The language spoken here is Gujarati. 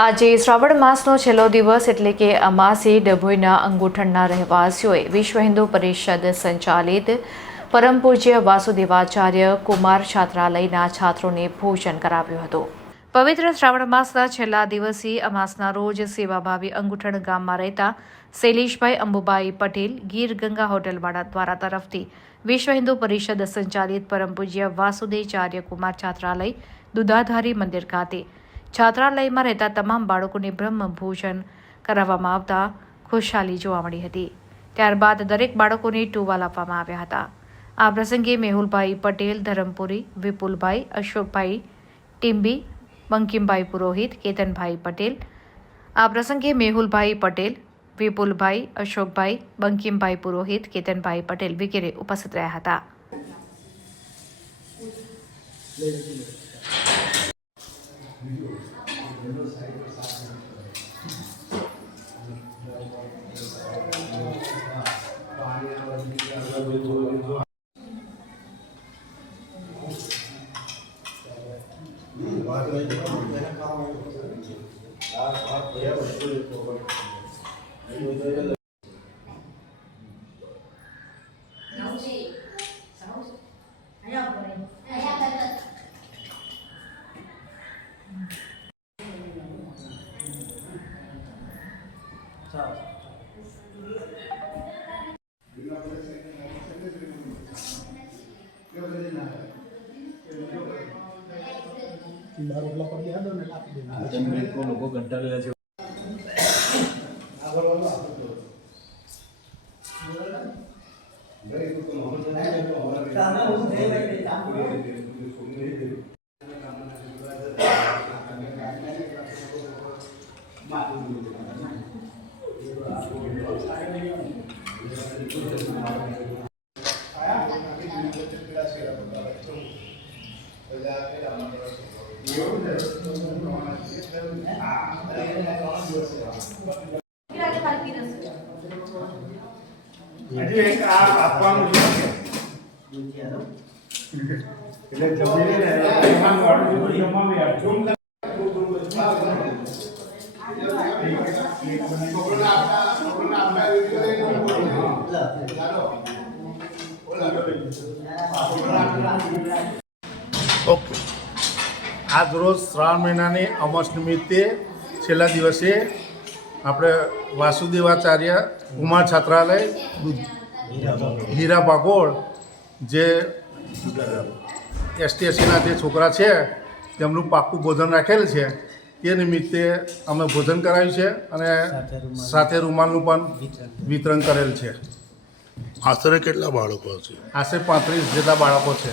આજે શ્રાવણ માસનો છેલ્લો દિવસ એટલે કે અમાસી ડભોઈના અંગુઠણના રહેવાસીઓએ વિશ્વ હિન્દુ પરિષદ સંચાલિત પરમ પૂજ્ય વાસુદેવાચાર્ય કુમાર છાત્રાલયના છાત્રોને ભોજન કરાવ્યું હતું। પવિત્ર શ્રાવણ માસના છેલ્લા દિવસે અમાસના રોજ સેવાભાવી અંગુઠણ ગામમાં રહેતા શૈલેષભાઈ અંબુબાઈ પટેલ ગીર ગંગા હોટલવાળા દ્વારા તરફથી વિશ્વ હિન્દુ પરિષદ સંચાલિત પરમ પૂજ્ય વાસુદેવાચાર્ય કુમાર છાત્રાલય દુધાધારી મંદિર ખાતે છાત્રાલયમાં રહેતા તમામ બાળકોને બ્રહ્મ ભોજન કરાવવામાં આવતા ખુશાલી જોવા મળી હતી। ત્યારબાદ દરેક બાળકોને ટુવાલ આપવામાં આવ્યા હતા। આ પ્રસંગે મેહુલભાઈ પટેલ ધરમપુરી, વિપુલભાઈ, અશોકભાઈ ટીમ્બી, બંકિમભાઈ પુરોહિત, કેતનભાઈ પટેલ આ પ્રસંગે મેહુલભાઈ પટેલ, વિપુલભાઈ, અશોકભાઈ, બંકિમભાઈ પુરોહિત, કેતનભાઈ પટેલ વગેરે ઉપસ્થિત રહ્યા હતા। લોકો કંટાળેલા છે। ઓકે, આજ રોજ શ્રાવણ મહિનાની અમાસ નિમિત્તે છેલ્લા દિવસે આપણે વાસુદેવાચાર્ય કુમાર છાત્રાલય હીરા બાગોળ જે STSCના જે છોકરા છે તેમનું પાક્કું ભોજન રાખેલ છે તે નિમિત્તે અમે ભોજન કરાવ્યું છે અને સાથે રૂમાલનું પણ વિતરણ કરેલ છે। આશરે કેટલા બાળકો છે? આશરે 35 જેટલા બાળકો છે।